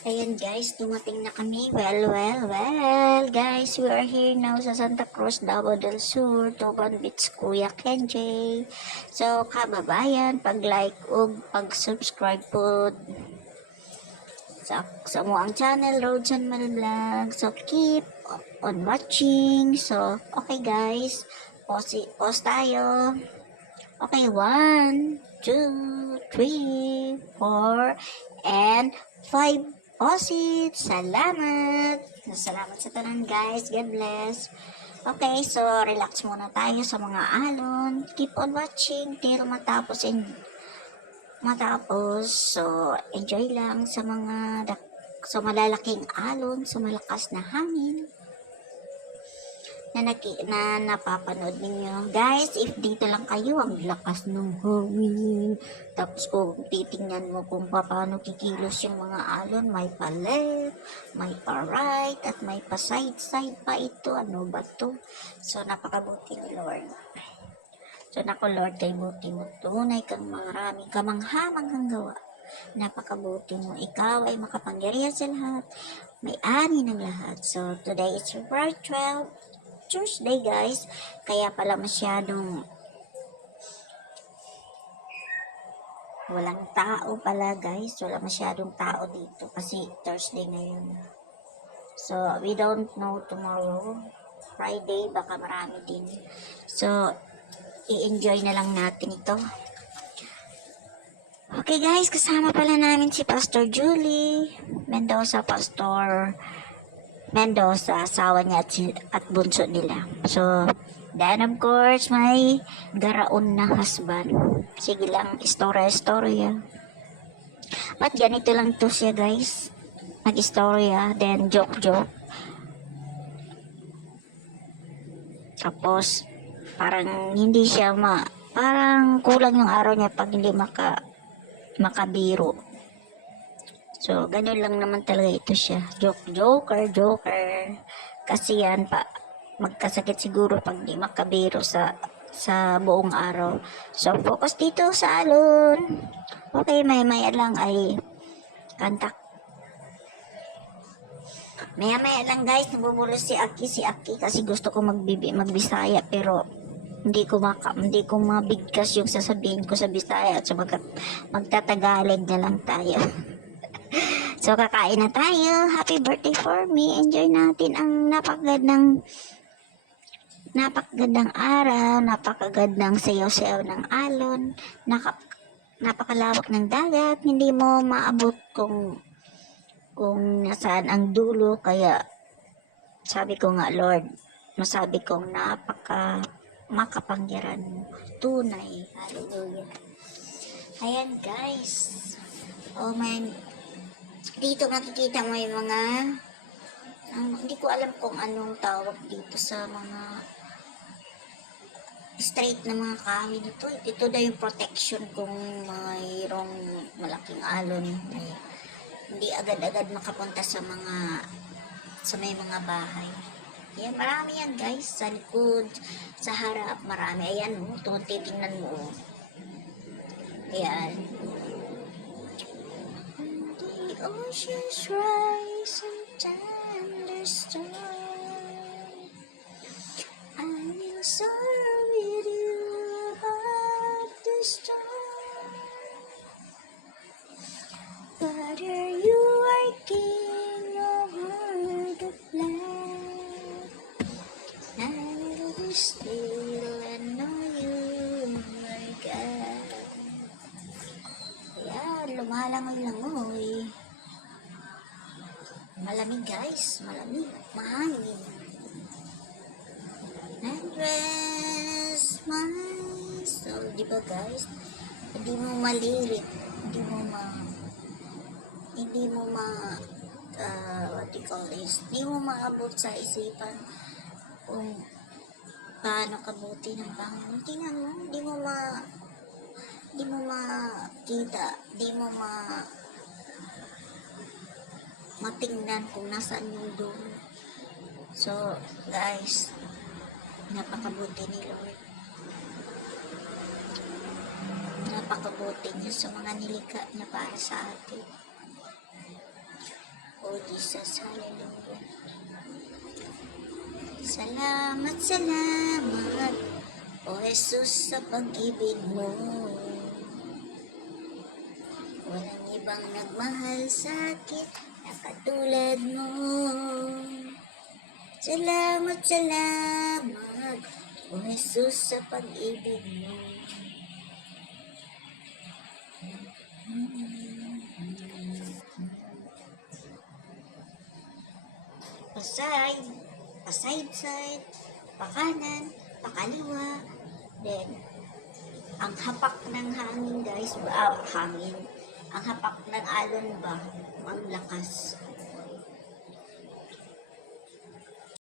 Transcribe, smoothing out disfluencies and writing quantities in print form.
Ayan guys, dumating na kami. Well, guys, we are here now sa Santa Cruz, Davao del Sur, Tuban Beach, Kuya Kenjay. So, kababayan, pag-like o pag-subscribe po sa mo ang channel, Rojan Vlog. So, keep on watching. So, okay guys, pause tayo. Okay, 1, 2, 3, 4, and 5 posit. Salamat! Salamat sa tanan guys. God bless. Okay, so relax muna tayo sa mga alon. Keep on watching till matapos. So, enjoy lang sa malalaking alon, sa malakas na hangin na napapanood ninyo. Guys, if dito lang kayo, ang lakas ng hangin. Tapos kung titingnan mo kung paano kikilos yung mga alon, may pa left, may pa right, at may pa side pa ito. Ano ba to? So, napakabuti ni Lord. So, nako Lord, kay buti mo. Tunay kang maraming kamanghamanghang gawa. Napakabuti mo. Ikaw ay makapangyarihan sa lahat. May-ari ng lahat. So, today is February 12, Tuesday guys, kaya pala masyadong walang tao pala guys, wala masyadong tao dito kasi Thursday ngayon. So we don't know tomorrow, Friday baka marami din. So i-enjoy na lang natin ito. Okay guys, kasama pala namin si Pastor Julie Mendoza, Pastor Mendoza, asawa niya at bunso nila. So, then of course, may garaon na husband. Sige lang, istorya. But ganito lang to siya guys. Mag-istorya, then joke. Tapos, parang hindi siya parang kulang yung araw niya pag hindi makabiro. So, ganun lang naman talaga ito siya. Joker. Kasi yan magkasakit siguro pag di makabiro sa buong araw. So, focus dito sa alon. Okay, maya lang ay kanta. Maya lang guys, nabubulos si Aki kasi gusto ko magbisaya pero hindi ko mabigkas yung sasabihin ko sa Bisaya at so magtatagalog na lang tayo. So, kakain na tayo. Happy birthday for me. Enjoy natin ang napakagandang araw, napakagandang sayaw-sayaw ng alon, napakalawak ng dagat. Hindi mo maabot kung nasaan ang dulo. Kaya, sabi ko nga, Lord, masabi kong makapangyarihan mo. Tunay. Hallelujah. Ayan, guys. Oh, man. Dito makikita mo yung mga hindi ko alam kung anong tawag dito sa mga straight na mga kahoy nito. Ito na yung protection kung mayroong malaking alon. Hindi agad-agad makapunta sa may mga bahay. Ayan, marami yan guys. Sa likod, sa harap, marami. Ayan, titingnan mo. Ayan. Oceans rise and thunderstorm. I will soar with you above the storm. Whether you are king over the land, I will be still and know you are God. Ayan, lumalangoy-langoy. Malamig guys, mahangin. And rest my soul. Diba guys? Hindi mo malilit. Hindi mo what do you call this? Hindi mo maabot sa isipan kung paano kabuti ng Panginoon. Tingnan mo, hindi mo makita, hindi mo matingnan kung nasaan yung dulo. So, guys, napakabuti ni Lord. Napakabuti niya sa mga nilikha niya para sa atin. O Jesus, hallelujah. Salamat, salamat, O Jesus, sa pag-ibig mo. Walang ibang nagmahal sa akin na katulad mo. Salamat, salamat, O Jesus, sa pag-ibig mo. Paside, pakanan, pakaliwa, then, ang hapak ng hangin guys, hangin, ang hapak ng alon ba, ang lakas.